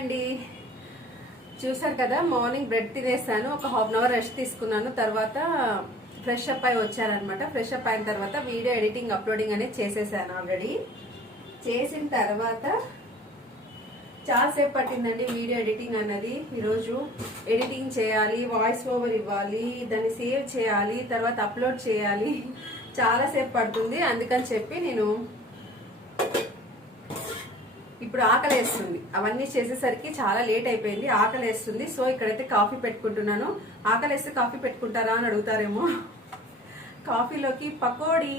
అండి. చూసారు కదా, మార్నింగ్ బ్రెడ్ తినేసాను, ఒక హాఫ్ అన్ అవర్ రెస్ట్ తీసుకున్నాను. తర్వాత ఫ్రెష్ అప్ అయి వచ్చానమాట. ఫ్రెష్ అప్ అయిన తర్వాత వీడియో ఎడిటింగ్ అప్లోడింగ్ అనేది చేసేసాను. ఆల్రెడీ చేసిన తర్వాత చాలాసేపు పట్టిందండి వీడియో ఎడిటింగ్ అన్నది. ఈరోజు ఎడిటింగ్ చేయాలి, వాయిస్ ఓవర్ ఇవ్వాలి, దాన్ని సేవ్ చేయాలి, తర్వాత అప్లోడ్ చేయాలి, చాలాసేపు పడుతుంది. అందుకని చెప్పి నేను ఇప్పుడు ఆకలేస్తుంది. అవన్నీ చేసేసరికి చాలా లేట్ అయిపోయింది, ఆకలేస్తుంది. సో ఇక్కడైతే కాఫీ పెట్టుకుంటున్నాను. ఆకలేస్తే కాఫీ పెట్టుకుంటారా అని అడుగుతారేమో. కాఫీలోకి పకోడీ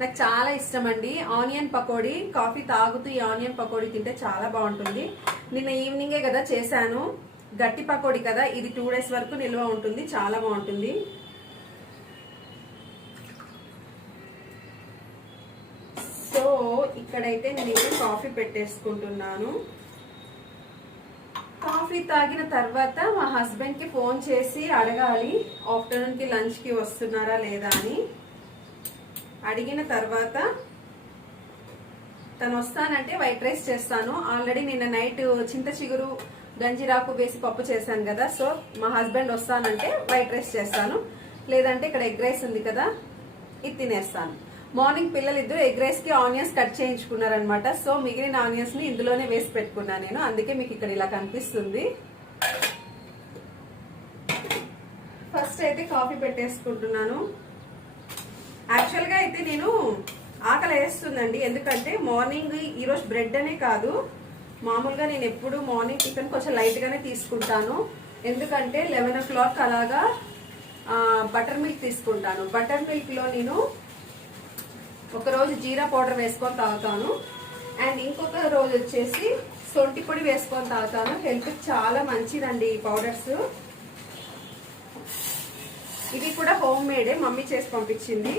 నాకు చాలా ఇష్టం అండి. ఆనియన్ పకోడీ, కాఫీ తాగుతూ ఈ ఆనియన్ పకోడీ తింటే చాలా బాగుంటుంది. నిన్న ఈవినింగే కదా చేశాను, గట్టి పకోడీ కదా, ఇది 2 days వరకు నిల్వ ఉంటుంది, చాలా బాగుంటుంది. సో ఇక్కడైతే నేను కాఫీ పెట్టేసుకుంటున్నాను. కాఫీ తాగిన తర్వాత మా హస్బెండ్ కి ఫోన్ చేసి అడగాలి ఆఫ్టర్నూన్ కి లంచ్ కి వస్తున్నారా లేదా అని. అడిగిన తర్వాత తను వస్తానంటే వైట్ రైస్ చేస్తాను. ఆల్రెడీ నిన్న నైట్ చింత చిగురు గంజిరాకు వేసి పప్పు చేశాను కదా. సో మా హస్బెండ్ వస్తానంటే వైట్ రైస్ చేస్తాను, లేదంటే ఇక్కడ ఎగ్ రైస్ ఉంది కదా, ఇది తినేస్తాను. మార్నింగ్ పిల్లలు ఇద్దరు ఎగ్ రైస్ కి ఆనియన్స్ కట్ చేయించుకున్నారనమాట. సో మిగిలిన ఆనియన్స్ ని ఇందులోనే వేసి పెట్టుకున్నాను నేను, అందుకే మీకు ఇక్కడ ఇలా కనిపిస్తుంది. ఫస్ట్ అయితే కాఫీ పెట్టేసుకుంటున్నాను. యాక్చువల్ గా అయితే నేను ఆకలి వేస్తుందండి, ఎందుకంటే మార్నింగ్ ఈరోజు బ్రెడ్ అనే కాదు, మామూలుగా నేను ఎప్పుడు మార్నింగ్ టిఫిన్ కొంచెం లైట్ గానే తీసుకుంటాను. ఎందుకంటే 11 o'clock అలాగా బటర్ మిల్క్ తీసుకుంటాను. బటర్ మిల్క్ లో నేను ఒకరోజు జీరా పౌడర్ వేసుకొని తాగుతాను, అండ్ ఇంకొక రోజు వచ్చేసి సొంటి పొడి వేసుకొని తాగుతాను. హెల్త్ చాలా మంచిదండి ఈ పౌడర్స్. ఇది కూడా హోమ్ మేడే, మమ్మీ చేసి పంపించింది.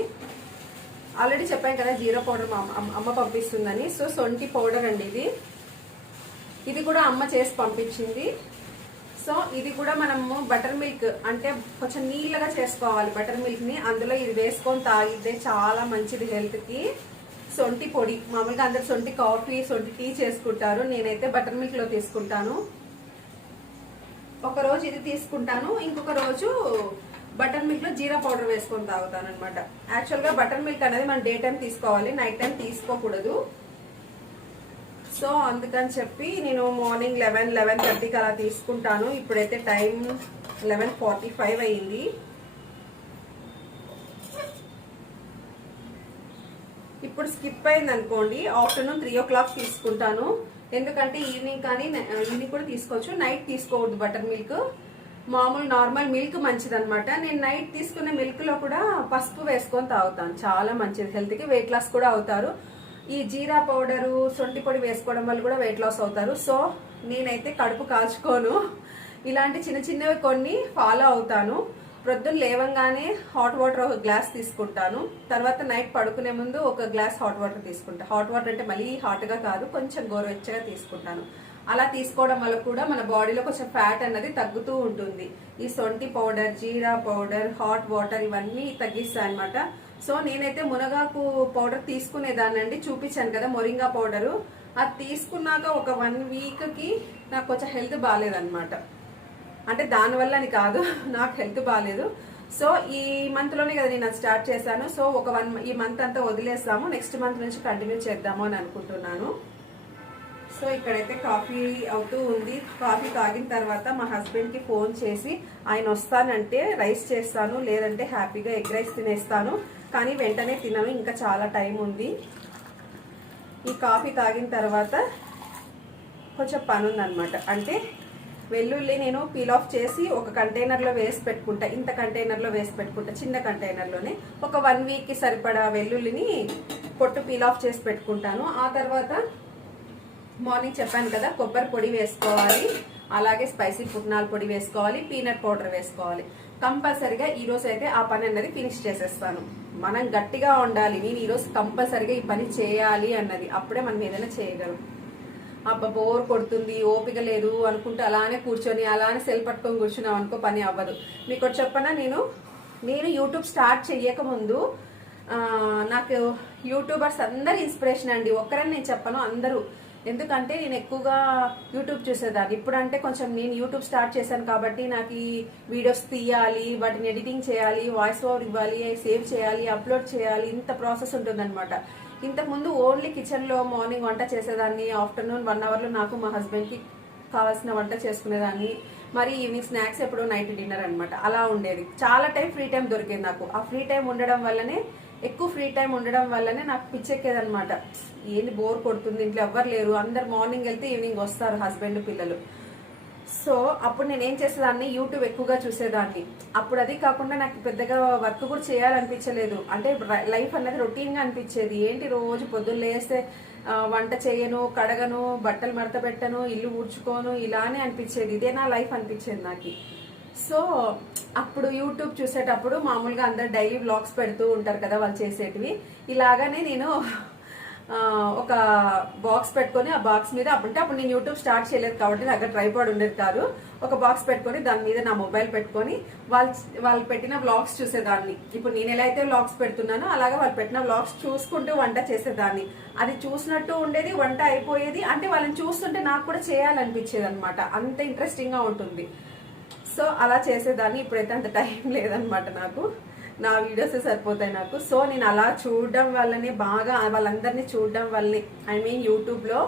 ఆల్రెడీ చెప్పాను కదా జీరా పౌడర్ మా అమ్మ పంపిస్తుందని. సో సొంటి పౌడర్ అండి ఇది. ఇది కూడా అమ్మ చేసి పంపించింది. సో ఇది కూడా మనము బటర్ మిల్క్ అంటే కొంచెం నీళ్ళగా చేసుకోవాలి బటర్ మిల్క్ ని, అందులో ఇది వేసుకొని తాగితే చాలా మంచిది హెల్త్ కి. సొంటి పొడి, మామూలుగా అందరు సొంటి కాఫీ సొంటి టీ చేసుకుంటారు, నేనైతే బటర్ మిల్క్ లో తీసుకుంటాను. ఒక రోజు ఇది తీసుకుంటాను, ఇంకొక రోజు బటర్ మిల్క్ లో జీరా పౌడర్ వేసుకొని తాగుతాను అనమాట. యాక్చువల్ గా బటర్ మిల్క్ అనేది మనం డే టైం తీసుకోవాలి, నైట్ టైం తీసుకోకూడదు. సో అందుకని చెప్పి నేను మార్నింగ్ 11-11:30కి అలా తీసుకుంటాను. ఇప్పుడైతే టైం 11:45 అయింది. ఇప్పుడు స్కిప్ అయింది అనుకోండి, ఆఫ్టర్నూన్ 3 o'clock తీసుకుంటాను. ఎందుకంటే ఈవినింగ్ కానీ ఈవినింగ్ కూడా తీసుకోవచ్చు, నైట్ తీసుకోవద్దు బటర్ మిల్క్. మామూలు నార్మల్ మిల్క్ మంచిది అనమాట. నేను నైట్ తీసుకునే మిల్క్ లో కూడా పసుపు వేసుకొని తాగుతాను, చాలా మంచిది హెల్త్ కి. వెయిట్ లాస్ కూడా అవుతారు. ఈ జీరా పౌడరు సొంటి పొడి వేసుకోవడం వల్ల కూడా వెయిట్ లాస్ అవుతారు. సో నేనైతే కడుపు కాల్చుకోను, ఇలాంటి చిన్న చిన్నవి కొన్ని ఫాలో అవుతాను. ప్రొద్దున లేవంగానే హాట్ వాటర్ ఒక గ్లాస్ తీసుకుంటాను, తర్వాత నైట్ పడుకునే ముందు ఒక గ్లాస్ హాట్ వాటర్ తీసుకుంటా. హాట్ వాటర్ అంటే మళ్ళీ హాట్ గా కాదు, కొంచెం గోరువెచ్చగా తీసుకుంటాను. అలా తీసుకోవడం వల్ల కూడా మన బాడీలో కొంచెం ఫ్యాట్ అన్నది తగ్గుతూ ఉంటుంది. ఈ సొంటి పౌడర్, జీరా పౌడర్, హాట్ వాటర్ ఇవన్నీ తగ్గిస్తాయి అనమాట. సో నేనైతే మునగాకు పౌడర్ తీసుకునేదాన్నండి, చూపించాను కదా మొరింగా పౌడరు. అది తీసుకున్నాక ఒక 1 week కి నాకు కొంచెం హెల్త్ బాగాలేదనమాట. అంటే దానివల్ల అని కాదు, నాకు హెల్త్ బాగాలేదు. సో ఈ మంత్ లోనే కదా నేను అది స్టార్ట్ చేశాను. సో ఈ మంత్ అంతా వదిలేస్తాము, నెక్స్ట్ మంత్ నుంచి కంటిన్యూ చేద్దాము అని అనుకుంటున్నాను. సో ఇక్కడైతే కాఫీ అవుతూ ఉంది. కాఫీ తాగిన తర్వాత మా హస్బెండ్ కి ఫోన్ చేసి ఆయన వస్తానంటే రైస్ చేస్తాను, లేదంటే హ్యాపీగా ఎగ్ రైస్ తినేస్తాను. కానీ వెంటనే తినను, ఇంకా చాలా టైం ఉంది. ఈ కాఫీ తాగిన తర్వాత కొంచెం పని ఉందన్నమాట. అంటే వెల్లుల్లి నేను పీల్ ఆఫ్ చేసి ఒక కంటైనర్లో వేసి పెట్టుకుంటా, ఇంత కంటైనర్లో వేసి పెట్టుకుంటా, చిన్న కంటైనర్లోనే. ఒక 1 week కి సరిపడా వెల్లుల్లిని పొట్టు పీల్ ఆఫ్ చేసి పెట్టుకుంటాను. ఆ తర్వాత మార్నింగ్ చెప్పాను కదా కొబ్బరి పొడి వేసుకోవాలి, అలాగే స్పైసీ పుట్నాల పొడి వేసుకోవాలి, పీనట్ పౌడర్ వేసుకోవాలి. కంపల్సరిగా ఈ రోజు అయితే ఆ పని అన్నది ఫినిష్ చేసేస్తాను. మనం గట్టిగా ఉండాలి, నేను ఈరోజు కంపల్సరిగా ఈ పని చేయాలి అన్నది, అప్పుడే మనం ఏదైనా చేయగలం. అబ్బా బోర్ కొడుతుంది, ఓపిక లేదు అనుకుంటే అలానే కూర్చొని అలానే సెల్ పట్టుకొని కూర్చున్నాం అనుకో, పని అవ్వదు. మీకు ఒకటి చెప్పనా, నేను యూట్యూబ్ స్టార్ట్ చెయ్యక ముందు నాకు యూట్యూబర్స్ అందరు ఇన్స్పిరేషన్ అండి. ఒక్కరని నేను చెప్పను, అందరూ ఎందుకంటే నేను ఎక్కువగా యూట్యూబ్ చూసేదాన్ని. ఇప్పుడంటే కొంచెం నేను యూట్యూబ్ స్టార్ట్ చేశాను కాబట్టి నాకు ఈ వీడియోస్ తీయాలి, వాటిని ఎడిటింగ్ చేయాలి, వాయిస్ ఓవర్ ఇవ్వాలి, సేవ్ చేయాలి, అప్లోడ్ చేయాలి, ఇంత ప్రాసెస్ ఉంటుందన్నమాట. ఇంతకుముందు ఓన్లీ కిచెన్లో మార్నింగ్ వంట చేసేదాన్ని, ఆఫ్టర్నూన్ 1 అవర్లో నాకు మా హస్బెండ్కి కావాల్సిన వంట చేసుకునేదాన్ని, మరి ఈవినింగ్ స్నాక్స్ ఎప్పుడు నైట్ డిన్నర్ అనమాట. అలా ఉండేది. చాలా ఫ్రీ టైం దొరికేది నాకు. ఆ ఫ్రీ టైం ఉండడం వల్లనే, ఎక్కువ ఫ్రీ టైం ఉండడం వల్లనే నాకు పిచ్చెక్కేదనమాట. ఏంది బోర్ కొడుతుంది, ఇంట్లో ఎవ్వరు లేరు, అందరు మార్నింగ్ వెళ్తే ఈవినింగ్ వస్తారు హస్బెండ్ పిల్లలు. సో అప్పుడు నేను ఏం చేసేదాన్ని, యూట్యూబ్ ఎక్కువగా చూసేదాన్ని. అప్పుడు అది కాకుండా నాకు పెద్దగా వర్క్ కూడా చేయాలనిపించలేదు. అంటే లైఫ్ అనేది రొటీన్ గా అనిపించేది. ఏంటి రోజు పొద్దున్న లేస్తే వంట చేయను, కడగను, బట్టలు మడత పెట్టను, ఇల్లు ఊడ్చుకోను, ఇలానే అనిపించేది. ఇదే నా లైఫ్ అనిపించేది నాకు. సో అప్పుడు యూట్యూబ్ చూసేటప్పుడు మామూలుగా అందరు డైలీ వ్లాగ్స్ పెడుతూ ఉంటారు కదా వాళ్ళు చేసేటివి. ఇలాగానే నేను ఒక బాక్స్ పెట్టుకొని, ఆ బాక్స్ మీద అప్పుడు నేను యూట్యూబ్ స్టార్ట్ చేయలేదు కాబట్టి దగ్గర ట్రైపాడ్ ఉండేది కాదు. ఒక బాక్స్ పెట్టుకొని దాని మీద నా మొబైల్ పెట్టుకొని వాళ్ళు పెట్టిన వ్లాగ్స్ చూసేదాన్ని. ఇప్పుడు నేను ఎలా అయితే వ్లాగ్స్ పెడుతున్నానో అలాగా వాళ్ళు పెట్టిన వ్లాగ్స్ చూసుకుంటూ వంట చేసేదాన్ని. అది చూసినట్టు ఉండేది, వంట అయిపోయేది. అంటే వాళ్ళని చూస్తుంటే నాకు కూడా చేయాలనిపించేది అనమాట. అంత ఇంట్రెస్టింగ్ గా ఉంటుంది. సో అలా చేసేదాన్ని. ఇప్పుడైతే అంత టైం లేదనమాట నాకు. నా వీడియోస్ సరిపోతాయి నాకు. సో నేను అలా చూడడం వల్లనే, బాగా వాళ్ళందరినీ చూడడం వల్లనే, ఐ మీన్ యూట్యూబ్లో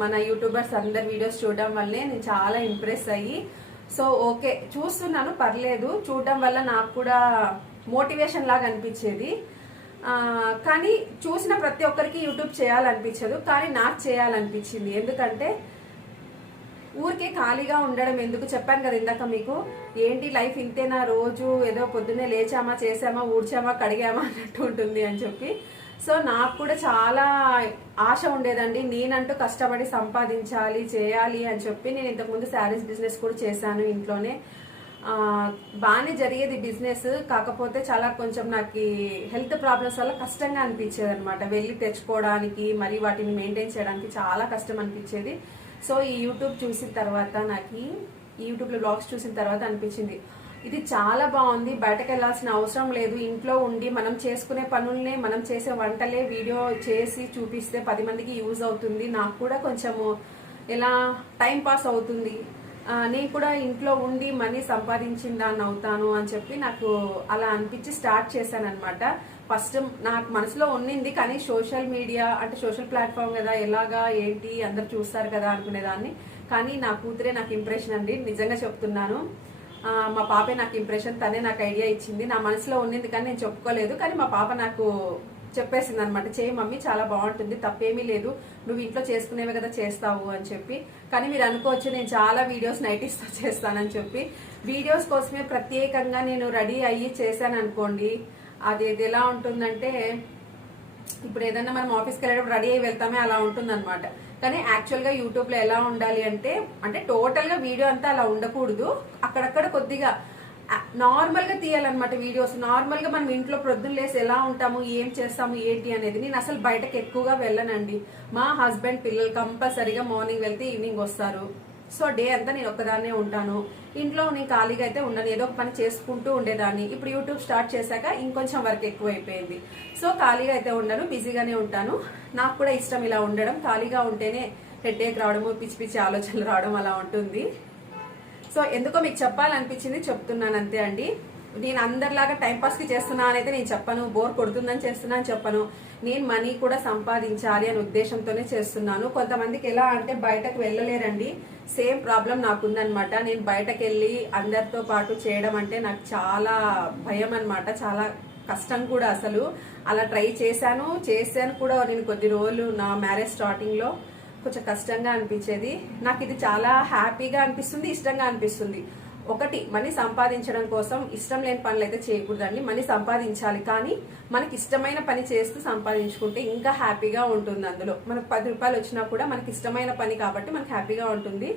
మన యూట్యూబర్స్ అందరి వీడియోస్ చూడడం వల్లే నేను చాలా ఇంప్రెస్ అయ్యి, సో ఓకే చూస్తున్నాను పర్లేదు, చూడడం వల్ల నాకు కూడా మోటివేషన్ లాగా అనిపించేది. కానీ చూసిన ప్రతి ఒక్కరికి యూట్యూబ్ చేయాలనిపించదు, కానీ నాకు చేయాలనిపించింది. ఎందుకంటే ఊరికే ఖాళీగా ఉండడం ఎందుకు, చెప్పాను కదా ఇందాక మీకు, ఏంటి లైఫ్ ఇంతేనా, రోజు ఏదో పొద్దున్నే లేచామా, చేసామా, ఊడ్చామా, కడిగామా అన్నట్టు ఉంటుంది అని చెప్పి. సో నాకు కూడా చాలా ఆశ ఉండేదండి, నేనంటూ కష్టపడి సంపాదించాలి, చేయాలి అని చెప్పి. నేను ఇంతకుముందు శారీస్ బిజినెస్ కూడా చేశాను ఇంట్లోనే. బాగానే జరిగేది బిజినెస్. కాకపోతే చాలా కొంచెం నాకు హెల్త్ ప్రాబ్లమ్స్ వల్ల కష్టంగా అనిపించేది అనమాట. వెళ్ళి తెచ్చుకోవడానికి, మరి వాటిని మెయింటైన్ చేయడానికి చాలా కష్టం అనిపించేది. సో ఈ యూట్యూబ్ చూసిన తర్వాత, నాకు ఈ యూట్యూబ్లో బ్లాగ్స్ చూసిన తర్వాత అనిపించింది, ఇది చాలా బాగుంది, బయటకు వెళ్ళాల్సిన అవసరం లేదు, ఇంట్లో ఉండి మనం చేసుకునే పనుల్నే, మనం చేసే వంటలే వీడియో చేసి చూపిస్తే 10 మందికి యూజ్ అవుతుంది, నాకు కూడా కొంచెము ఎలా టైం పాస్ అవుతుంది, నేను కూడా ఇంట్లో ఉండి మనీ సంపాదించిన దాన్ని అవుతాను అని చెప్పి నాకు అలా అనిపించి స్టార్ట్ చేశాను అనమాట. ఫస్ట్ నాకు మనసులో ఉన్నింది, కానీ సోషల్ మీడియా అంటే సోషల్ ప్లాట్ఫామ్ కదా, ఎలాగా ఏంటి అందరు చూస్తారు కదా అనుకునేదాన్ని. కానీ నా కూతురే నాకు ఇంప్రెషన్ అండి, నిజంగా చెప్తున్నాను. మా పాపే నాకు ఇంప్రెషన్, తనే నాకు ఐడియా ఇచ్చింది. నా మనసులో ఉన్నింది కానీ నేను చెప్పుకోలేదు, కానీ మా పాప నాకు చెప్పేసింది అనమాట, చేయి మమ్మీ చాలా బాగుంటుంది, తప్పేమీ లేదు, నువ్వు ఇంట్లో చేసుకునేవే కదా చేస్తావు అని చెప్పి. కానీ మీరు అనుకోవచ్చు నేను చాలా వీడియోస్ నైటీస్తో చేస్తానని చెప్పి. వీడియోస్ కోసమే ప్రత్యేకంగా నేను రెడీ అయ్యి చేశాను అనుకోండి, అది ఎలా ఉంటుందంటే, ఇప్పుడు ఏదైనా మనం ఆఫీస్కి వెళ్ళేటప్పుడు రెడీ అయ్యి వెళ్తామే అలా ఉంటుంది అనమాట. కానీ యాక్చువల్గా యూట్యూబ్లో ఎలా ఉండాలి అంటే టోటల్గా వీడియో అంతా అలా ఉండకూడదు, అక్కడక్కడ కొద్దిగా నార్మల్గా తీయాలన్నమాట వీడియోస్. నార్మల్గా మనం ఇంట్లో ప్రొద్దున లేసి ఎలా ఉంటాము, ఏం చేస్తాము, ఏంటి అనేది. నేను అసలు బయటకు ఎక్కువగా వెళ్ళనండి. మా హస్బెండ్ పిల్లలు కంపల్సరీగా మార్నింగ్ వెళ్తే ఈవినింగ్ వస్తారు. సో డే అంతా నేను ఒక్కదాన్నే ఉంటాను. ఇంట్లో నేను ఖాళీగా అయితే ఉండను, ఏదో ఒక పని చేసుకుంటూ ఉండేదాన్ని. ఇప్పుడు యూట్యూబ్ స్టార్ట్ చేశాక ఇంకొంచెం వర్క్ ఎక్కువ అయిపోయింది. సో ఖాళీగా అయితే ఉండను, బిజీగానే ఉంటాను. నాకు కూడా ఇష్టం ఇలా ఉండడం. ఖాళీగా ఉంటేనే హెడేక్ రావడము, పిచ్చి పిచ్చి ఆలోచనలు రావడం అలా ఉంటుంది. సో ఎందుకో మీకు చెప్పాలనిపించింది, చెప్తున్నాను అంతే అండి. నేను అందరిలాగా టైంపాస్కి చేస్తున్నా అని అయితే నేను చెప్పను, బోర్ కొడుతుందని చేస్తున్నా అని చెప్పను. నేను మనీ కూడా సంపాదించాలి అనే ఉద్దేశంతోనే చేస్తున్నాను. కొంతమందికి ఎలా అంటే బయటకు వెళ్ళలేరండి, సేమ్ ప్రాబ్లం నాకుందనమాట. నేను బయటకు వెళ్ళి అందరితో పాటు చేయడం అంటే నాకు చాలా భయం అనమాట, చాలా కష్టం కూడా. అసలు అలా ట్రై చేశాను కూడా. నేను కొద్ది రోజులు నా మ్యారేజ్ స్టార్టింగ్లో కొంచెం కష్టంగా అనిపించేది. నాకు ఇది చాలా హ్యాపీగా అనిపిస్తుంది, ఇష్టంగా అనిపిస్తుంది. ఒకటి, మనీ సంపాదించడం కోసం ఇష్టం లేని పనులు అయితే చేయకూడదండి. మనీ సంపాదించాలి, కానీ మనకి ఇష్టమైన పని చేస్తూ సంపాదించుకుంటే ఇంకా హ్యాపీగా ఉంటుంది. అందులో మనకు 10 రూపాయలు వచ్చినా కూడా మనకి ఇష్టమైన పని కాబట్టి మనకి హ్యాపీగా ఉంటుంది.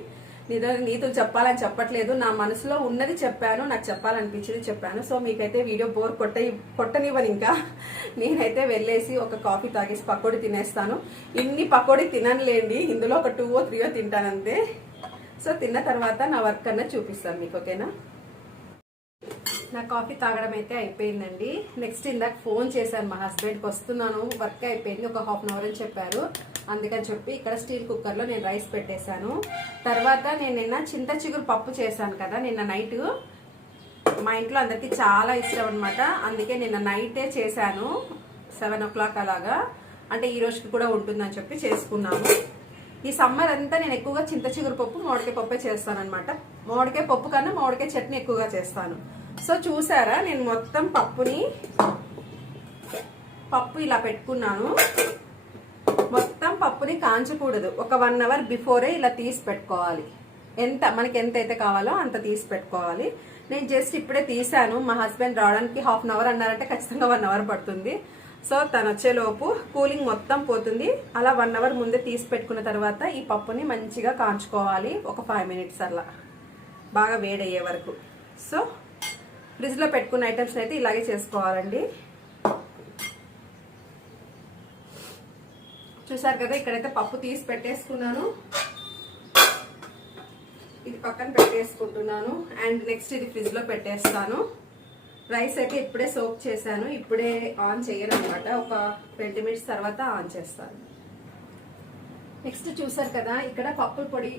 నీతులు చెప్పాలని చెప్పట్లేదు, నా మనసులో ఉన్నది చెప్పాను, నాకు చెప్పాలనిపించింది చెప్పాను. సో మీకైతే వీడియో బోర్ కొట్టనివ్వను. ఇంకా నేనైతే వెళ్ళేసి ఒక కాఫీ తాగేసి పకోడీ తినేస్తాను. ఇన్ని పకోడీ తిననులేండి, ఇందులో ఒక 2 or 3 తింటానంతే. సో తిన్న తర్వాత నా వర్క్ అన్నది చూపిస్తాను మీకు, ఓకేనా. నా కాఫీ తాగడం అయితే అయిపోయిందండి. నెక్స్ట్ ఇందాక ఫోన్ చేశాను మా హస్బెండ్కి, వస్తున్నాను వర్క్ అయిపోయింది, ఒక హాఫ్ అన్ అవర్ అని చెప్పారు. అందుకని చెప్పి ఇక్కడ స్టీల్ కుక్కర్లో నేను రైస్ పెట్టేశాను. తర్వాత నేను నిన్న చింత చిగురు పప్పు చేశాను కదా నిన్న నైట్, మా ఇంట్లో అందరికీ చాలా ఇష్టం అనమాట. అందుకే నిన్న నైటే చేశాను 7 o'clock అలాగా, అంటే ఈ రోజుకి కూడా ఉంటుందని చెప్పి చేసుకున్నాము. ఈ సమ్మర్ అంతా నేను ఎక్కువగా చింత చిగురు పప్పు మామిడికాయ పప్పే చేస్తాను అనమాట. మామిడికాయ పప్పు కన్నా మామిడికాయ చట్నీ ఎక్కువగా చేస్తాను. సో చూసారా, నేను మొత్తం పప్పు ఇలా పెట్టుకున్నాను. మొత్తం పప్పుని కాంచకూడదు, ఒక 1 hour బిఫోరే ఇలా తీసి పెట్టుకోవాలి. మనకి ఎంత అయితే కావాలో అంత తీసి పెట్టుకోవాలి. నేను జస్ట్ ఇప్పుడే తీసాను. మా హస్బెండ్ రావడానికి హాఫ్ అన్ అవర్ అన్నారంటే ఖచ్చితంగా 1 hour పడుతుంది. సో తను వచ్చేలోపు కూలింగ్ మొత్తం పోతుంది. అలా 1 hour ముందే తీసి పెట్టుకున్న తర్వాత ఈ పప్పుని మంచిగా కాంచుకోవాలి, ఒక 5 minutes అలా బాగా వేడయ్యే వరకు. సో ఫ్రిడ్జ్లో పెట్టుకున్న ఐటమ్స్ అయితే ఇలాగే చేసుకోవాలండి. చూసారు కదా, ఇక్కడైతే పప్పు తీసి పెట్టేసుకున్నాను, ఇది పక్కన పెట్టేసుకుంటున్నాను. అండ్ నెక్స్ట్ ఇది ఫ్రిడ్జ్లో పెట్టేస్తాను. రైస్ అయితే ఇప్పుడే సోక్ చేశాను, ఇప్పుడే ఆన్ చేయను అనమాట, ఒక 20 minutes తర్వాత ఆన్ చేస్తాను. నెక్స్ట్ చూసారు కదా, ఇక్కడ పప్పుల పొడి,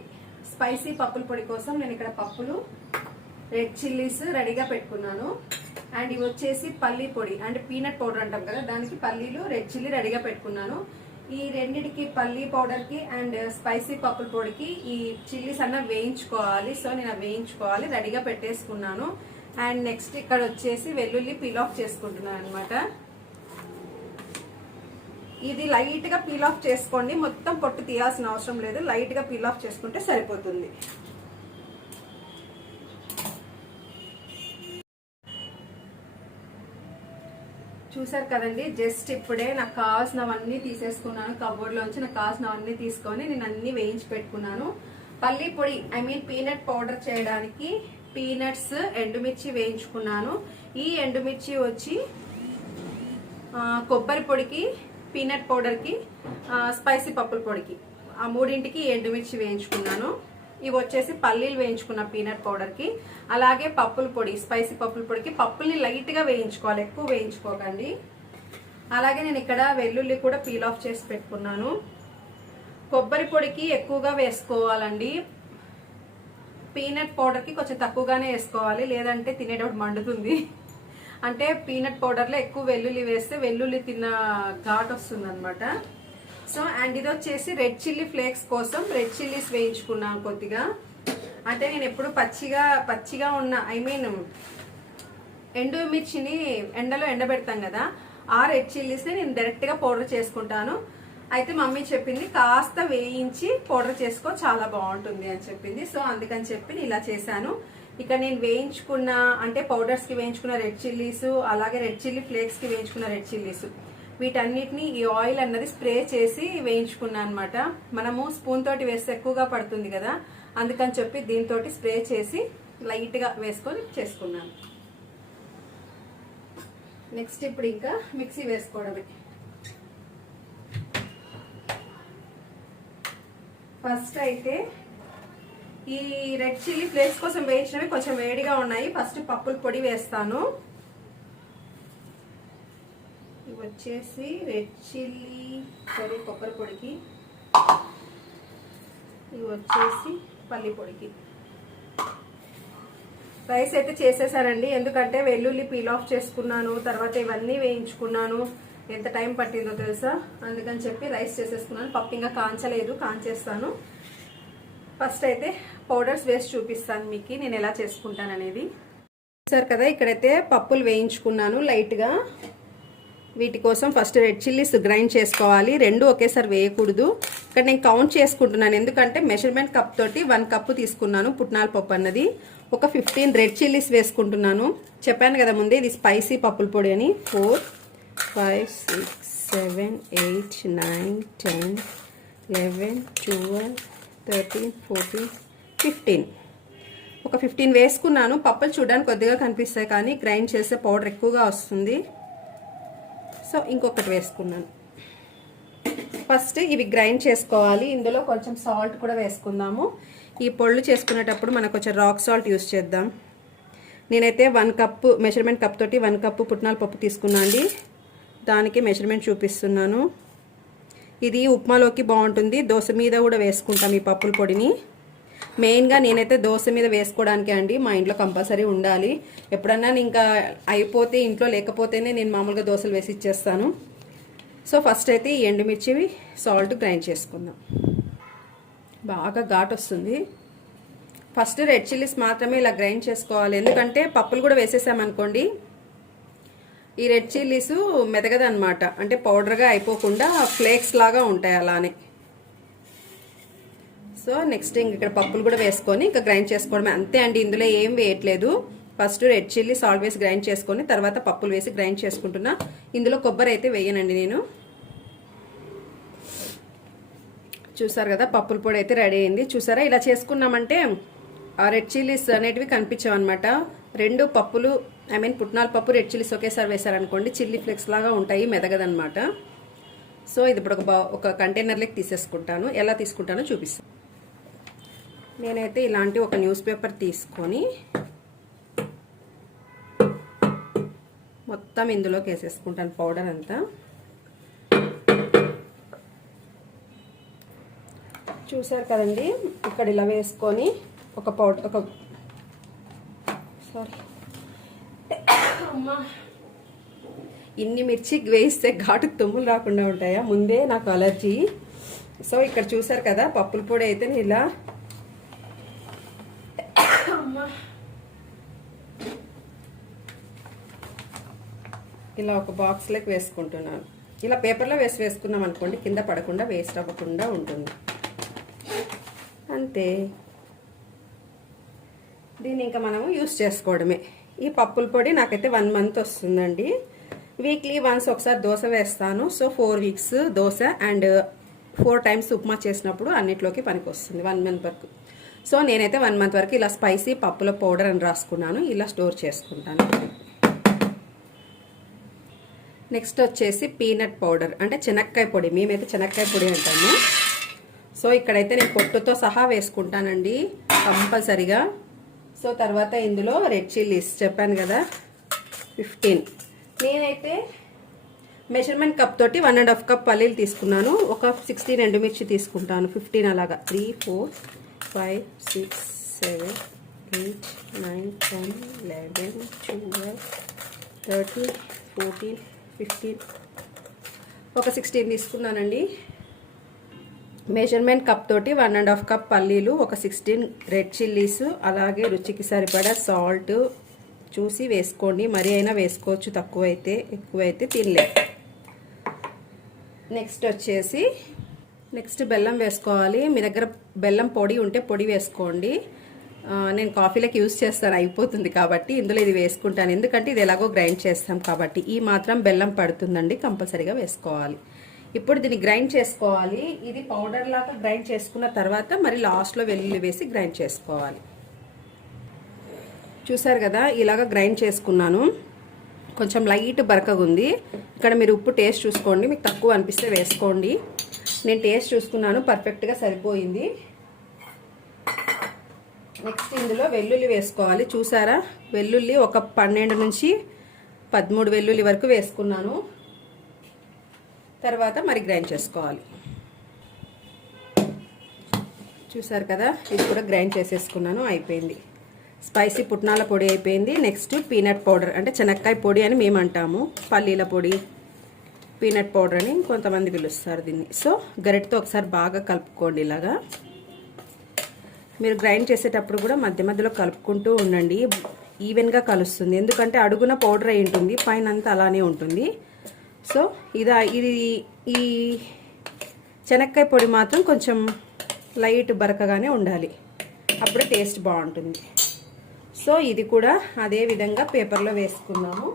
స్పైసీ పప్పుల పొడి కోసం నేను ఇక్కడ పప్పులు, రెడ్ చిల్లీస్ రెడీగా పెట్టుకున్నాను. అండ్ ఇవి వచ్చేసి పల్లీ పొడి, అంటే పీనట్ పౌడర్ అంటాం కదా, దానికి పల్లీలు, రెడ్ చిల్లీ రెడీగా పెట్టుకున్నాను. ఈ రెండింటికి, పల్లీ పౌడర్కి అండ్ స్పైసీ పప్పుల పొడికి ఈ చిల్లీస్ అన్న వేయించుకోవాలి. సో నేను వేయించుకోవాలి, రెడీగా పెట్టేసుకున్నాను. అండ్ నెక్స్ట్ ఇక్కడ వచ్చేసి వెల్లుల్లి పీల్ ఆఫ్ చేసుకుంటున్నాను అనమాట. ఇది లైట్ గా పీల్ ఆఫ్ చేసుకోండి, మొత్తం పొట్టు తీయాల్సిన అవసరం లేదు, లైట్ గా పీల్ ఆఫ్ చేసుకుంటే సరిపోతుంది. చూసారు కదండి, జస్ట్ ఇప్పుడే నాకు కావాల్సినవన్నీ తీసేసుకున్నాను కబోర్డ్లోంచి. నాకు కావాల్సినవన్నీ తీసుకొని నేను అన్ని వేయించి పెట్టుకున్నాను. పల్లీ పొడి, పీనట్ పౌడర్ చేయడానికి పీనట్స్, ఎండుమిర్చి వేయించుకున్నాను. ఈ ఎండుమిర్చి వచ్చి కొబ్బరి పొడికి, పీనట్ పౌడర్కి, స్పైసీ పప్పుల పొడికి, ఆ మూడింటికి ఎండుమిర్చి వేయించుకున్నాను. ఇవి వచ్చేసి పల్లీలు వేయించుకున్న పీనట్ పౌడర్కి, అలాగే పప్పుల పొడి, స్పైసీ పప్పుల పొడికి పప్పుల్ని లైట్గా వేయించుకోవాలి, ఎక్కువ వేయించుకోకండి. అలాగే నేను ఇక్కడ వెల్లుల్లి కూడా పీల్ ఆఫ్ చేసి పెట్టుకున్నాను. కొబ్బరి పొడికి ఎక్కువగా వేసుకోవాలండి, పీనట్ పౌడర్కి కొంచెం తక్కువగానే వేసుకోవాలి, లేదంటే తినేటప్పుడు మండుతుంది. అంటే పీనట్ పౌడర్లో ఎక్కువ వెల్లుల్లి వేస్తే వెల్లుల్లి తిన్న ఘాట్ వస్తుంది అనమాట. సో అండ్ ఇది వచ్చేసి రెడ్ చిల్లీ ఫ్లేక్స్ కోసం రెడ్ చిల్లీస్ వేయించుకున్నాను కొద్దిగా. అంటే నేను ఎప్పుడు పచ్చిగా ఉన్న ఎండుమిర్చిని ఎండలో ఎండబెడతాం కదా, ఆ రెడ్ చిల్లీస్ని నేను డైరెక్ట్గా పౌడర్ చేసుకుంటాను. అయితే మమ్మీ చెప్పింది కాస్త వేయించి పౌడర్ చేసుకో, చాలా బాగుంటుంది అని చెప్పింది. సో అందుకని చెప్పి ఇలా చేశాను. ఇక్కడ నేను వేయించుకున్న, అంటే పౌడర్స్కి వేయించుకున్న రెడ్ చిల్లీస్, అలాగే రెడ్ చిల్లీ ఫ్లేక్స్కి వేయించుకున్న రెడ్ చిల్లీస్, వీటన్నిటిని ఈ ఆయిల్ అన్నది స్ప్రే చేసి వేయించుకున్నాను అనమాట. మనము స్పూన్ తోటి వేస్తే ఎక్కువగా పడుతుంది కదా, అందుకని చెప్పి దీంతో స్ప్రే చేసి లైట్గా వేసుకొని చేసుకున్నాను. నెక్స్ట్ ఇప్పుడు ఇంకా మిక్సీ వేసుకోవడమే. ఫస్ట్ అయితే ఈ రెడ్ చిల్లీ ఫ్లేక్స్ కోసం వేయించినవి కొంచెం వేడిగా ఉన్నాయి. ఫస్ట్ పప్పుల పొడి వేస్తాను. ఇవి వచ్చేసి రెడ్ చిల్లీ కొబ్బరి పొడికి, ఇవి వచ్చేసి పల్లి పొడికి. రైస్ అయితే చేసేసానండి, ఎందుకంటే వెల్లుల్లి పీల్ ఆఫ్ చేసుకున్నాను, తర్వాత ఇవన్నీ వేయించుకున్నాను, ఎంత టైం పట్టిందో తెలుసా, అందుకని చెప్పి రైస్ చేసేసుకున్నాను. పప్పు ఇంకా కాంచలేదు, కాంచేస్తాను. ఫస్ట్ అయితే పౌడర్స్ వేసి చూపిస్తాను మీకు నేను ఎలా చేసుకుంటాను అనేది. చూసారు కదా, ఇక్కడైతే పప్పులు వేయించుకున్నాను లైట్గా. వీటి కోసం ఫస్ట్ రెడ్ చిల్లీస్ గ్రైండ్ చేసుకోవాలి, రెండు ఒకేసారి వేయకూడదు. ఇక్కడ నేను కౌంట్ చేసుకుంటున్నాను, ఎందుకంటే మెజర్మెంట్ కప్ తోటి 1 cup తీసుకున్నాను పుట్నాల పప్పు అన్నది. ఒక 15 రెడ్ చిల్లీస్ వేసుకుంటున్నాను. చెప్పాను కదా ముందే ఇది స్పైసీ పప్పుల పొడి అని. 4, 5, 6, 7, 8, 9, 10, 11, 12, 13, 14, 15. ఒక 15 వేసుకున్నాను. పప్పులు చూడడానికి కొద్దిగా కనిపిస్తాయి, కానీ గ్రైండ్ చేసే పౌడర్ ఎక్కువగా వస్తుంది. సో ఇంకొకటి వేసుకున్నాను. ఫస్ట్ ఇవి గ్రైండ్ చేసుకోవాలి. ఇందులో కొంచెం సాల్ట్ కూడా వేసుకుందాము. ఈ పొళ్ళు చేసుకునేటప్పుడు మనకు కొంచెం రాక్ సాల్ట్ యూస్ చేద్దాం. నేనైతే 1 కప్పు మెజర్మెంట్ కప్ తోటి 1 కప్పు పుట్నాల పప్పు తీసుకున్నా అండి. దానికి మెజర్మెంట్ చూపిస్తున్నాను. ఇది ఉప్మాలోకి బాగుంటుంది, దోశ మీద కూడా వేసుకుంటాం ఈ పప్పుల పొడిని. మెయిన్గా నేనైతే దోశ మీద వేసుకోవడానికే అండి, మా ఇంట్లో కంపల్సరీ ఉండాలి. ఎప్పుడన్నా ఇంకా అయిపోతే ఇంట్లో లేకపోతేనే నేను మామూలుగా దోశలు వేసి ఇచ్చేస్తాను. సో ఫస్ట్ అయితే ఈ ఎండుమిర్చి సాల్ట్ గ్రైండ్ చేసుకుందాం. బాగా ఘాటు వస్తుంది. ఫస్ట్ రెడ్ చిల్లీస్ మాత్రమే ఇలా గ్రైండ్ చేసుకోవాలి, ఎందుకంటే పప్పులు కూడా వేసేసామనుకోండి ఈ రెడ్ చిల్లీస్ మెదగదన్నమాట, అంటే పౌడర్గా అయిపోకుండా ఫ్లేక్స్ లాగా ఉంటాయి అలానే. సో నెక్స్ట్ ఇక్కడ పప్పులు కూడా వేసుకొని ఇంకా గ్రైండ్ చేసుకోవడమే, అంతే అండి. ఇందులో ఏం వేయట్లేదు. ఫస్ట్ రెడ్ చిల్లీ సాల్ట్ వేసి గ్రైండ్ చేసుకొని తర్వాత పప్పులు వేసి గ్రైండ్ చేసుకుంటున్నా. ఇందులో కొబ్బరి అయితే వేయనండి నేను. చూసారు కదా పప్పుల పొడి అయితే రెడీ అయింది. చూసారా ఇలా చేసుకున్నామంటే ఆ రెడ్ చిల్లీస్ అనేటివి కనిపించామన్నమాట. 2 పప్పులు పుట్నాల పప్పు రెడ్ చిల్లీస్ ఒకేసారి వేసారనుకోండి చిల్లీ ఫ్లేక్స్ లాగా ఉంటాయి, మెదగదనమాట. సో ఇది ఇప్పుడు ఒక కంటైనర్లోకి తీసేసుకుంటాను. ఎలా తీసుకుంటానో చూపిస్తాను. నేనైతే ఇలాంటి ఒక న్యూస్ పేపర్ తీసుకొని మొత్తం ఇందులోకి వేసేసుకుంటాను పౌడర్ అంతా. చూసారు కదండి, ఇక్కడ ఇలా వేసుకొని ఒక పౌడర్ ఇన్ని మిర్చి వేస్తే ఘాటుకు తుమ్ములు రాకుండా ఉంటాయా, ముందే నాకు అలర్జీ. సో ఇక్కడ చూసారు కదా పప్పుల పొడి అయితే ఇలా ఇలా ఒక బాక్స్లోకి వేసుకుంటున్నాను. ఇలా పేపర్లో వేసుకున్నాం అనుకోండి కింద పడకుండా వేస్ట్ అవ్వకుండా ఉంటుంది, అంతే. దీన్ని ఇంకా మనము యూస్ చేసుకోవడమే. ఈ పప్పుల పొడి నాకైతే 1 మంత్ వస్తుందండి. వీక్లీ వన్స్ ఒకసారి దోశ వేస్తాను. So 4 weeks dosa and 4 times upma చేసినప్పుడు అన్నిట్లోకి పనికి వస్తుంది 1 మంత్ వరకు. సో నేనైతే 1 మంత్ వరకు ఇలా స్పైసీ పప్పుల పౌడర్ అని రాసుకున్నాను, ఇలా స్టోర్ చేసుకుంటాను. నెక్స్ట్ వచ్చేసి పీనట్ పౌడర్, అంటే శనక్కాయ పొడి. మేమైతే శనక్కాయ పొడి అంటాము. సో ఇక్కడైతే నేను పొట్టుతో సహా వేసుకుంటానండి కంపల్సరిగా. సో తర్వాత ఇందులో రెడ్ చిల్లీస్ చెప్పాను కదా 15. నేనైతే మెజర్మెంట్ కప్ తోటి 1.5 కప్ పల్లీలు తీసుకున్నాను. ఒక 16 ఎండుమిర్చి తీసుకుంటాను, 15 అలాగా. 3, 4, 5, 6, 7, 8, 9, 10, 11, 12, 13, 14, 15 ఒక 16 తీసుకున్నానండి. మెజర్మెంట్ కప్ తోటి 1.5 కప్ పల్లీలు, ఒక 16 రెడ్ చిల్లీస్, అలాగే రుచికి సరిపడా సాల్ట్ చూసి వేసుకోండి. మరీ అయినా వేసుకోవచ్చు, తక్కువైతే ఎక్కువైతే తినలేదు. నెక్స్ట్ వచ్చేసి బెల్లం వేసుకోవాలి. మీ దగ్గర బెల్లం పొడి ఉంటే పొడి వేసుకోండి. నేను కాఫీలోకి యూజ్ చేస్తాను, అయిపోతుంది కాబట్టి ఇందులో ఇది వేసుకుంటాను, ఎందుకంటే ఇది ఎలాగో గ్రైండ్ చేస్తాం కాబట్టి. ఈ మాత్రం బెల్లం పడుతుందండి, కంపల్సరీగా వేసుకోవాలి. ఇప్పుడు దీన్ని గ్రైండ్ చేసుకోవాలి. ఇది పౌడర్ లాగా గ్రైండ్ చేసుకున్న తర్వాత మరి లాస్ట్లో వెల్లుల్లి వేసి గ్రైండ్ చేసుకోవాలి. చూసారు కదా ఇలాగ గ్రైండ్ చేసుకున్నాను. కొంచెం లైట్ బరకగా ఉంది. ఇక్కడ మీరు ఉప్పు టేస్ట్ చూసుకోండి, మీకు తక్కువ అనిపిస్తే వేసుకోండి. నేను టేస్ట్ చూసుకున్నాను, పర్ఫెక్ట్గా సరిపోయింది. నెక్స్ట్ ఇందులో వెల్లుల్లి వేసుకోవాలి. చూసారా వెల్లుల్లి ఒక 12 నుంచి 13 వెల్లుల్లి వరకు వేసుకున్నాను. తర్వాత మరి గ్రైండ్ చేసుకోవాలి. చూసారు కదా ఇది కూడా గ్రైండ్ చేసేసుకున్నాను, అయిపోయింది. స్పైసీ పుట్నాల పొడి అయిపోయింది. నెక్స్ట్ పీనట్ పౌడర్, అంటే శనక్కాయ పొడి అని మేము అంటాము, పల్లీల పొడి పీనట్ పౌడర్ అని కొంతమంది పిలుస్తారు దీన్ని. సో గరిటతో ఒకసారి బాగా కలుపుకోండి. ఇలాగా మీరు గ్రైండ్ చేసేటప్పుడు కూడా మధ్య మధ్యలో కలుపుకుంటూ ఉండండి, ఈవెన్గా కలుస్తుంది. ఎందుకంటే అడుగున పౌడర్ అయి ఉంటుంది, పైన అంతా అలానే ఉంటుంది. సో ఇది ఈ శనక్కాయ పొడి మాత్రం కొంచెం లైట్ బరకగానే ఉండాలి, అప్పుడే టేస్ట్ బాగుంటుంది. సో ఇది కూడా అదే విధంగా పేపర్లో వేసుకున్నాము.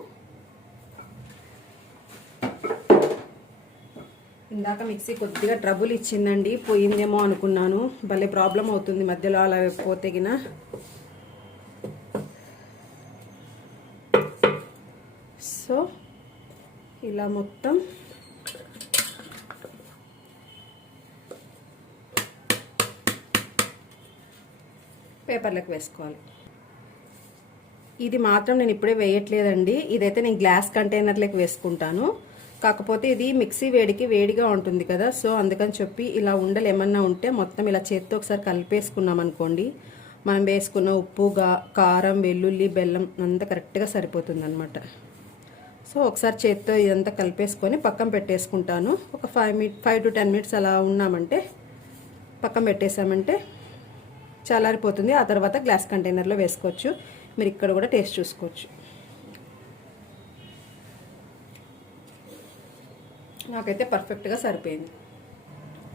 ఇందాక మిక్సీ కొద్దిగా ట్రబుల్ ఇచ్చిందండి, పోయిందేమో అనుకున్నాను. భలే ప్రాబ్లం అవుతుంది మధ్యలో అలా పోతే గిన. సో ఇలా మొత్తం పేపర్లకు వేసుకోవాలి. ఇది మాత్రం నేను ఇప్పుడే వేయట్లేదండి, ఇదైతే నేను గ్లాస్ కంటైనర్లోకి వేసుకుంటాను. కాకపోతే ఇది మిక్సీ వేడికి వేడిగా ఉంటుంది కదా, సో అందుకని చెప్పి ఇలా ఉండలు ఏమన్నా ఉంటే మొత్తం ఇలా చేత్తో ఒకసారి కలిపేసుకున్నాం అనుకోండి, మనం వేసుకున్న ఉప్పు కారం వెల్లుల్లి బెల్లం అంతా కరెక్ట్గా సరిపోతుంది అనమాట. సో ఒకసారి చేత్తో ఇదంతా కలిపేసుకొని పక్కన పెట్టేసుకుంటాను. ఒక 5 to 10 minutes అలా ఉన్నామంటే పక్కన పెట్టేసామంటే చల్లారిపోతుంది. ఆ తర్వాత గ్లాస్ కంటైనర్లో వేసుకోవచ్చు. మీరు ఇక్కడ కూడా టేస్ట్ చూసుకోవచ్చు. నాకైతే పర్ఫెక్ట్గా సరిపోయింది.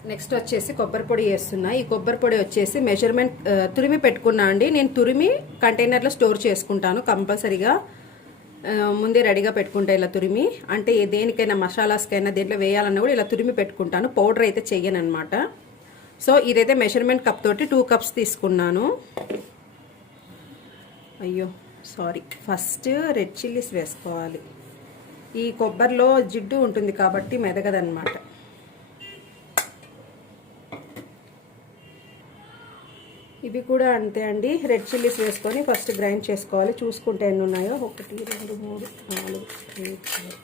నెక్స్ట్ వచ్చేసి కొబ్బరి పొడి వేస్తున్నా. ఈ కొబ్బరి పొడి వచ్చేసి మెజర్మెంట్ తురిమి పెట్టుకున్నా అండి. నేను తురిమి కంటైనర్లో స్టోర్ చేసుకుంటాను కంపల్సరీగా. ముందే రెడీగా పెట్టుకుంటా ఇలా తురిమి, అంటే దేనికైనా మసాలాస్కైనా దేంట్లో వేయాలన్నా కూడా ఇలా తురిమి పెట్టుకుంటాను. పౌడర్ అయితే చెయ్యను అనమాట. సో ఇదైతే మెజర్మెంట్ కప్ తోటి 2 cups తీసుకున్నాను. అయ్యో సారీ, ఫస్ట్ రెడ్ చిల్లీస్ వేసుకోవాలి. ఈ కొబ్బరిలో జిడ్డు ఉంటుంది కాబట్టి మెదగదన్నమాట. ఇవి కూడా అంతే అండి. రెడ్ చిల్లీస్ వేసుకొని ఫస్ట్ గ్రైండ్ చేసుకోవాలి. చూసుకుంటే ఎన్ని ఉన్నాయో 1 2 3 4 5 6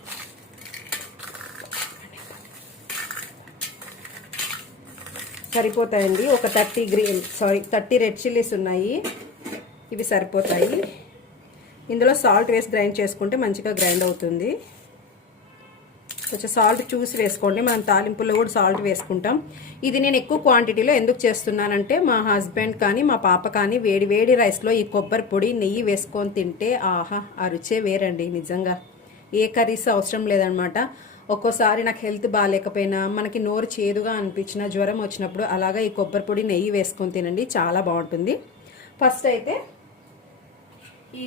సరిపోతాయండి. ఒక 30 రెడ్ చిల్లీస్ ఉన్నాయి, ఇవి సరిపోతాయి. ఇందులో సాల్ట్ వేసి గ్రైండ్ చేసుకుంటే మంచిగా గ్రైండ్ అవుతుంది. కొంచెం సాల్ట్ చూసి వేసుకోండి, మనం తాలింపుల్లో కూడా సాల్ట్ వేసుకుంటాం. ఇది నేను ఎక్కువ క్వాంటిటీలో ఎందుకు చేస్తున్నానంటే మా హస్బెండ్ కానీ మా పాప కానీ వేడి వేడి రైస్లో ఈ కొబ్బరి పొడి నెయ్యి వేసుకొని తింటే ఆహా ఆ రుచే వేరండి. నిజంగా ఏ కర్రీస్ అవసరం లేదనమాట. ఒక్కోసారి నాకు హెల్త్ బాగాలేకపోయినా, మనకి నోరు చేదుగా అనిపించినా, జ్వరం వచ్చినప్పుడు అలాగా ఈ కొబ్బరి పొడి నెయ్యి వేసుకొని తినండి, చాలా బాగుంటుంది. ఫస్ట్ అయితే ఈ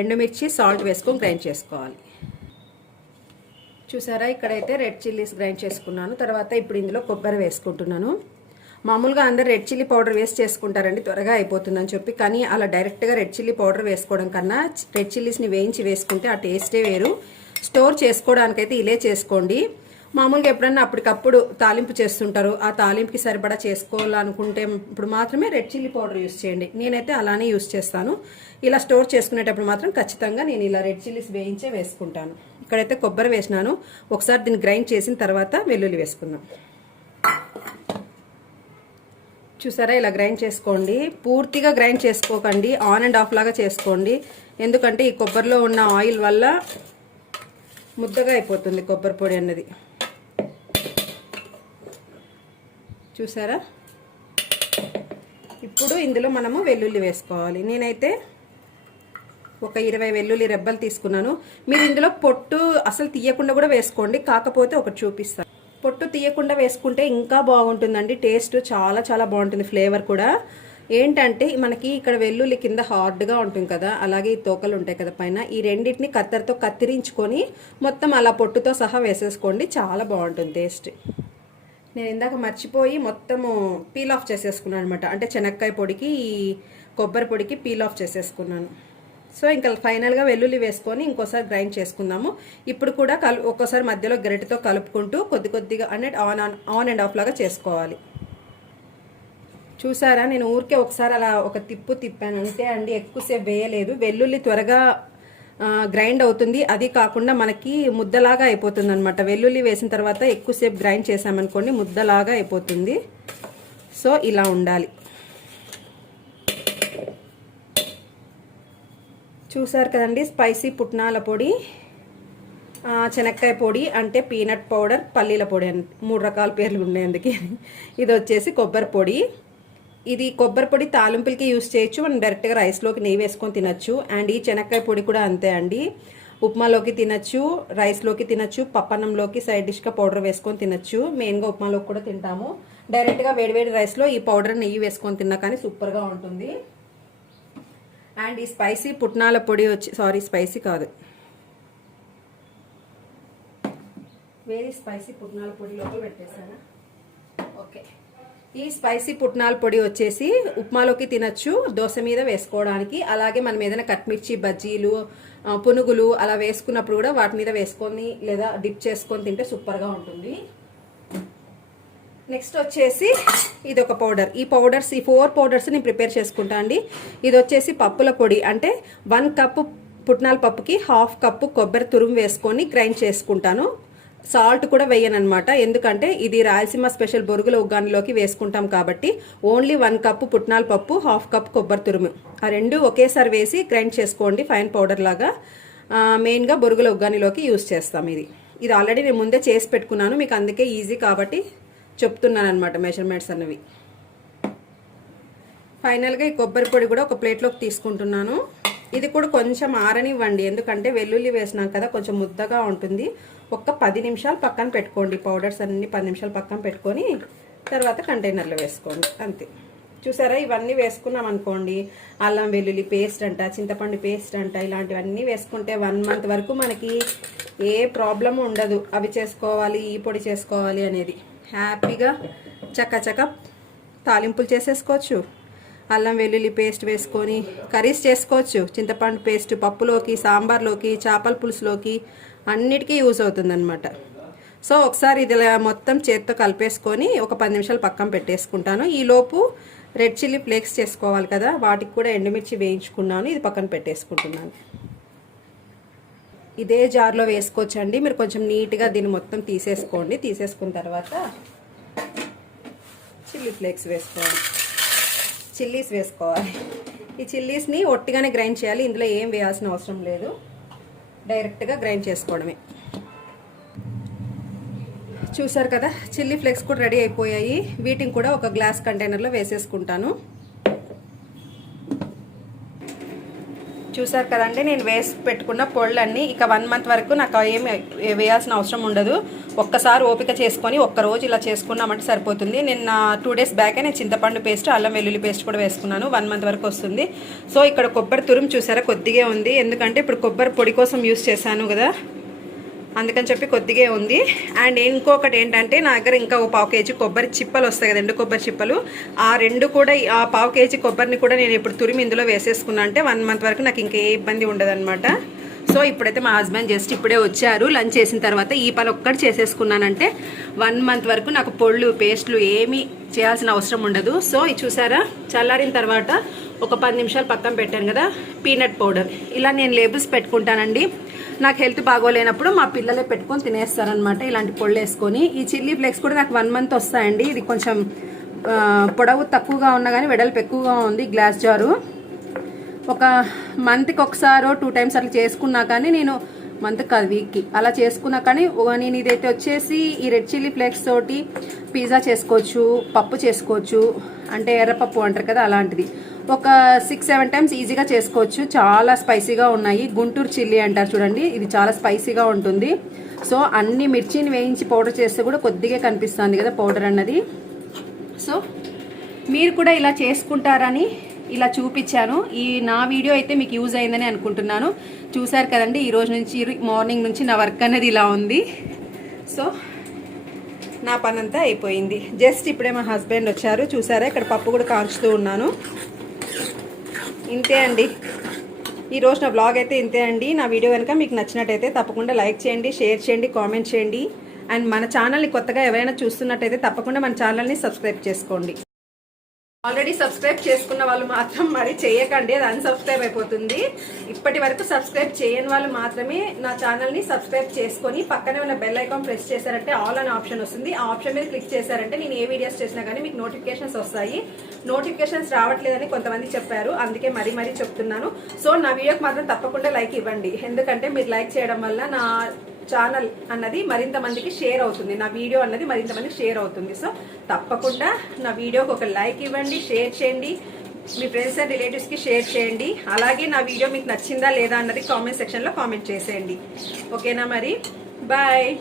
ఎండుమిర్చి సాల్ట్ వేసుకొని గ్రైండ్ చేసుకోవాలి. చూసారా, ఇక్కడైతే రెడ్ చిల్లీస్ గ్రైండ్ చేసుకున్నాను. తర్వాత ఇప్పుడు ఇందులో కొబ్బరి వేసుకుంటున్నాను. మామూలుగా అందరు రెడ్ చిల్లీ పౌడర్ వేస్ట్ చేసుకుంటారండి, త్వరగా అయిపోతుందని చెప్పి. కానీ అలా డైరెక్ట్గా రెడ్ చిల్లీ పౌడర్ వేసుకోవడం కన్నా రెడ్ చిల్లీస్ని వేయించి వేసుకుంటే ఆ టేస్టే వేరు. స్టోర్ చేసుకోవడానికైతే ఇలే చేసుకోండి. మామూలుగా ఎప్పుడన్నా అప్పటికప్పుడు తాలింపు చేస్తుంటారు, ఆ తాలింపుకి సరిపడా చేసుకోవాలనుకుంటే ఇప్పుడు మాత్రమే రెడ్ చిల్లీ పౌడర్ యూస్ చేయండి. నేనైతే అలానే యూస్ చేస్తాను. ఇలా స్టోర్ చేసుకునేటప్పుడు మాత్రం ఖచ్చితంగా నేను ఇలా రెడ్ చిల్లీస్ వేయించే వేసుకుంటాను. ఇక్కడైతే కొబ్బరి వేసినాను. ఒకసారి దీన్ని గ్రైండ్ చేసిన తర్వాత వెల్లుల్లి వేసుకుందాం. చూసారా, ఇలా గ్రైండ్ చేసుకోండి. పూర్తిగా గ్రైండ్ చేసుకోకండి, ఆన్ అండ్ ఆఫ్ లాగా చేసుకోండి. ఎందుకంటే ఈ కొబ్బరిలో ఉన్న ఆయిల్ వల్ల ముద్దగా అయిపోతుంది కొబ్బరి పొడి అన్నది. చూసారా, ఇప్పుడు ఇందులో మనము వెల్లుల్లి వేసుకోవాలి. నేనైతే ఒక 20 వెల్లుల్లి రెబ్బలు తీసుకున్నాను. మీరు ఇందులో పొట్టు అసలు తీయకుండా కూడా వేసుకోండి, కాకపోతే ఒకటి చూపిస్తాను. పొట్టు తీయకుండా వేసుకుంటే ఇంకా బాగుంటుందండి, టేస్ట్ చాలా చాలా బాగుంటుంది, ఫ్లేవర్ కూడా. ఏంటంటే మనకి ఇక్కడ వెల్లుల్లి కింద హార్డ్గా ఉంటుంది కదా, అలాగే ఈ తోకలు ఉంటాయి కదా పైన, ఈ రెండింటిని కత్తెరతో కత్తిరించుకొని మొత్తం అలా పొట్టుతో సహా వేసేసుకోండి, చాలా బాగుంటుంది టేస్ట్. నేను ఇందాక మర్చిపోయి మొత్తము పీల్ ఆఫ్ చేసేసుకున్నాను అనమాట. అంటే శనక్కాయ పొడికి ఈ కొబ్బరి పొడికి పీల్ ఆఫ్ చేసేసుకున్నాను. సో ఇంకా ఫైనల్గా వెల్లుల్లి వేసుకొని ఇంకోసారి గ్రైండ్ చేసుకుందాము. ఇప్పుడు కూడా ఒక్కోసారి మధ్యలో గరిటెతో కలుపుకుంటూ కొద్ది కొద్దిగా అన్నట్టు ఆన్ అండ్ ఆఫ్ లాగా చేసుకోవాలి. చూసారా, నేను ఊరికే ఒకసారి అలా ఒక తిప్పాను అంతే అండి, ఎక్కువసేపు వేయలేదు. వెల్లుల్లి త్వరగా గ్రైండ్ అవుతుంది, అది కాకుండా మనకి ముద్దలాగా అయిపోతుంది అనమాట. వెల్లుల్లి వేసిన తర్వాత ఎక్కువసేపు గ్రైండ్ చేసామనుకోండి ముద్దలాగా అయిపోతుంది. సో ఇలా ఉండాలి. చూసారు కదండి, స్పైసీ పుట్నాల పొడి, శనక్కాయ పొడి అంటే పీనట్ పౌడర్, పల్లీల పొడి అని 3 రకాల పేర్లు ఉన్నాయి అందుకే. ఇది వచ్చేసి కొబ్బరి పొడి. ఇది కొబ్బరి పొడి తాలింపులకి యూస్ చేయొచ్చు, మనం డైరెక్ట్గా రైస్లోకి నెయ్యి వేసుకొని తినచ్చు. అండ్ ఈ శనక్కాయ పొడి కూడా అంతే అండి, ఉప్మాలోకి తినచ్చు, రైస్లోకి తినచ్చు, పప్పన్నంలోకి సైడ్ డిష్గా పౌడర్ వేసుకొని తినచ్చు. మెయిన్గా ఉప్మాలోకి కూడా తింటాము. డైరెక్ట్గా వేడివేడి రైస్లో ఈ పౌడర్ నెయ్యి వేసుకొని తిన్నా కానీ సూపర్గా ఉంటుంది. అండ్ ఈ స్పైసీ పుట్నాల పొడి స్పైసీ కాదు, వేరే స్పైసీ పుట్నాల పొడి లోపల పెట్టేశాను. ఓకే, ఈ స్పైసీ పుట్నాల పొడి వచ్చేసి ఉప్మాలోకి తినచ్చు, దోశ మీద వేసుకోవడానికి, అలాగే మనం ఏదైనా కట్మిర్చి బజ్జీలు పునుగులు అలా వేసుకున్నప్పుడు కూడా వాటి మీద వేసుకొని లేదా డిప్ చేసుకొని తింటే సూపర్గా ఉంటుంది. నెక్స్ట్ వచ్చేసి ఇది ఒక పౌడర్. ఈ 4 పౌడర్స్ నేను ప్రిపేర్ చేసుకుంటా అండి. ఇది వచ్చేసి పప్పుల పొడి, అంటే 1 కప్పు పుట్నాల పప్పుకి 1/2 కప్పు కొబ్బరి తురుము వేసుకొని గ్రైండ్ చేసుకుంటాను. సాల్ట్ కూడా వేయను అనమాట, ఎందుకంటే ఇది రాయలసీమ స్పెషల్ బొరుగుల ఉగ్గానిలోకి వేసుకుంటాం కాబట్టి ఓన్లీ 1 కప్పు పుట్నాల పప్పు, 1/2 కప్పు కొబ్బరి తురుము, ఆ రెండు ఒకేసారి వేసి గ్రైండ్ చేసుకోండి ఫైన్ పౌడర్ లాగా. మెయిన్గా బొరుగుల ఉగ్గానిలోకి యూజ్ చేస్తాం. ఇది ఆల్రెడీ నేను ముందే చేసి పెట్టుకున్నాను, మీకు అందుకే ఈజీ కాబట్టి చెప్తున్నాను అనమాట మెజర్మెంట్స్ అన్నవి. ఫైనల్గా ఈ కొబ్బరి పొడి కూడా ఒక ప్లేట్లోకి తీసుకుంటున్నాను. ఇది కూడా కొంచెం ఆరనివ్వండి, ఎందుకంటే వెల్లుల్లి వేసినాం కదా కొంచెం ముద్దగా ఉంటుంది. ఒక్క 10 నిమిషాలు పక్కన పెట్టుకోండి. పౌడర్స్ అన్ని 10 నిమిషాలు పక్కన పెట్టుకొని తర్వాత కంటైనర్లో వేసుకోండి, అంతే. చూసారా, ఇవన్నీ వేసుకున్నాం అనుకోండి, అల్లం వెల్లుల్లి పేస్ట్ అంట, చింతపండు పేస్ట్ అంట, ఇలాంటివన్నీ వేసుకుంటే 1 మంత్ వరకు మనకి ఏ ప్రాబ్లం ఉండదు. అవి చేసుకోవాలి, ఈ పొడి చేసుకోవాలి అనేది. హ్యాపీగా చక్కచక్క తాలింపులు చేసేసుకోవచ్చు. అల్లం వెల్లుల్లి పేస్ట్ వేసుకొని కర్రీస్ చేసుకోవచ్చు. చింతపండు పేస్ట్ పప్పులోకి, సాంబార్లోకి, చేపల పులుసులోకి అన్నిటికీ యూజ్ అవుతుందన్నమాట. సో ఒకసారి ఇది మొత్తం చేత్తో కలిపేసుకొని ఒక 10 నిమిషాలు పక్కన పెట్టేసుకుంటాను. ఈలోపు రెడ్ చిల్లీ ఫ్లేక్స్ చేసుకోవాలి కదా, వాటికి కూడా ఎండుమిర్చి వేయించుకున్నాను. ఇది పక్కన పెట్టేసుకుంటున్నాను. ఇదే జార్లో వేసుకోవచ్చండి. మీరు కొంచెం నీట్గా దీన్ని మొత్తం తీసేసుకోండి. తీసేసుకున్న తర్వాత చిల్లీ ఫ్లేక్స్ వేసుకోవాలి, చిల్లీస్ వేసుకోవాలి. ఈ చిల్లీస్ని ఒట్టిగానే గ్రైండ్ చేయాలి, ఇందులో ఏం వేయాల్సిన అవసరం లేదు, డైరెక్ట్గా గ్రైండ్ చేసుకోవడమే. చూసారు కదా, చిల్లీ ఫ్లేక్స్ కూడా రెడీ అయిపోయాయి. వీటిని కూడా ఒక గ్లాస్ కంటైనర్లో వేసేసుకుంటాను. చూసారు కదండి, నేను వేసి పెట్టుకున్న పొళ్ళన్నీ ఇక 1 మంత్ వరకు నాకు ఏమి వేయాల్సిన అవసరం ఉండదు. ఒక్కసారి ఓపిక చేసుకొని ఒక్కరోజు ఇలా చేసుకున్నామంటే సరిపోతుంది. నేను 2 డేస్ బ్యాకే నేను చింతపండు పేస్ట్, అల్లం వెల్లుల్లి పేస్ట్ కూడా వేసుకున్నాను. 1 మంత్ వరకు వస్తుంది. సో ఇక్కడ కొబ్బరి తురుము చూసారా కొద్దిగా ఉంది, ఎందుకంటే ఇప్పుడు కొబ్బరి పొడి కోసం యూస్ చేశాను కదా, అందుకని చెప్పి కొద్దిగా ఉంది. అండ్ ఇంకొకటి ఏంటంటే నా దగ్గర ఇంకా 1/4 కేజీ కొబ్బరి చిప్పలు వస్తాయి కదా, ఎండు కొబ్బరి చిప్పలు, ఆ 2 కూడా, ఆ 1/4 కేజీ కొబ్బరిని కూడా నేను ఇప్పుడు తురిమి ఇందులో వేసేసుకున్నా అంటే 1 మంత్ వరకు నాకు ఇంకే ఇబ్బంది ఉండదన్నమాట. సో ఇప్పుడైతే మా హస్బెండ్ జస్ట్ ఇప్పుడే వచ్చారు. లంచ్ చేసిన తర్వాత ఈ పని ఒక్కటి చేసేసుకున్నానంటే 1 మంత్ వరకు నాకు పొళ్ళు పేస్ట్లు ఏమీ చేయాల్సిన అవసరం ఉండదు. సో ఇది చూసారా, చల్లారిన తర్వాత ఒక 10 నిమిషాలు పక్కన పెట్టాను కదా, పీనట్ పౌడర్ ఇలా నేను లేబుల్స్ పెట్టుకుంటానండి. నాకు హెల్త్ బాగోలేనప్పుడు మా పిల్లలే పెట్టుకొని తినేస్తారనమాట ఇలాంటి పొళ్ళు వేసుకొని. ఈ చిల్లీ ఫ్లేక్స్ కూడా నాకు 1 మంత్ వస్తాయండి. ఇది కొంచెం పొడవు తక్కువగా ఉన్నా కానీ వెడల్పు ఎక్కువగా ఉంది గ్లాస్ జారు. ఒక మంత్కి ఒకసారో 2 టైమ్స్ అట్లా చేసుకున్నా కానీ, నేను మంత్ కాదు వీక్కి అలా చేసుకున్నా కానీ, నేను ఇదైతే వచ్చేసి ఈ రెడ్ చిల్లీ ఫ్లేక్స్ తోటి పిజ్జా చేసుకోవచ్చు, పప్పు చేసుకోవచ్చు, అంటే ఎర్రపప్పు అంటారు కదా అలాంటిది. ఒక 6-7 టైమ్స్ ఈజీగా చేసుకోవచ్చు. చాలా స్పైసీగా ఉన్నాయి. గుంటూరు చిల్లీ అంటారు చూడండి, ఇది చాలా స్పైసీగా ఉంటుంది. సో అన్ని మిర్చిని వేయించి పౌడర్ చేస్తే కూడా కొద్దిగా కనిపిస్తుంది కదా పౌడర్ అన్నది. సో మీరు కూడా ఇలా చేసుకుంటారని ఇలా చూపించాను. ఈ నా వీడియో అయితే మీకు యూజ్ అయిందని అనుకుంటున్నాను. చూసారు కదండి, ఈ రోజు నుంచి మార్నింగ్ నుంచి నా వర్క్ అనేది ఇలా ఉంది. సో నా పని అంతా అయిపోయింది. జస్ట్ ఇప్పుడే మా హస్బెండ్ వచ్చారు. చూసారా, ఇక్కడ పప్పు కూడా కాంచుతూ ఉన్నాను. ఇంతే అండి, ఈరోజు నా బ్లాగ్ అయితే ఇంతే అండి. నా వీడియో కనుక మీకు నచ్చినట్టయితే తప్పకుండా లైక్ చేయండి, షేర్ చేయండి, కామెంట్ చేయండి. అండ్ మన ఛానల్ని కొత్తగా ఎవరైనా చూస్తున్నట్టయితే తప్పకుండా మన ఛానల్ని సబ్స్క్రైబ్ చేసుకోండి. ఆల్రెడీ సబ్స్క్రైబ్ చేసుకున్న వాళ్ళు మాత్రం మరి చేయకండి, అది అన్సబ్స్క్రైబ్ అయిపోతుంది. ఇప్పటి వరకు సబ్స్క్రైబ్ చేయని వాళ్ళు మాత్రమే నా ఛానల్ని సబ్స్క్రైబ్ చేసుకొని పక్కనే ఉన్న బెల్ ఐకాన్ ప్రెస్ చేశారంటే ఆల్ అనే ఆప్షన్ వస్తుంది. ఆ ఆప్షన్ మీద క్లిక్ చేశారంటే నేను ఏ వీడియోస్ చేసినా కానీ మీకు నోటిఫికేషన్స్ వస్తాయి. నోటిఫికేషన్స్ రావట్లేదని కొంతమంది చెప్పారు, అందుకే మరీ చెప్తున్నాను. సో నా వీడియోకి మాత్రం తప్పకుండా లైక్ ఇవ్వండి, ఎందుకంటే మీరు లైక్ చేయడం వల్ల నా ఛానల్ అన్నది మరింత మందికి షేర్ అవుతుంది, నా వీడియో అన్నది మరింత మందికి షేర్ అవుతుంది. సో తప్పకుండా నా వీడియోకి ఒక లైక్ ఇవ్వండి, షేర్ చేయండి, మీ ఫ్రెండ్స్ అండ్ రిలేటివ్స్కి షేర్ చేయండి. అలాగే నా వీడియో మీకు నచ్చిందా లేదా అన్నది కామెంట్ సెక్షన్లో కామెంట్ చేసేయండి. ఓకేనా, మరి బాయ్.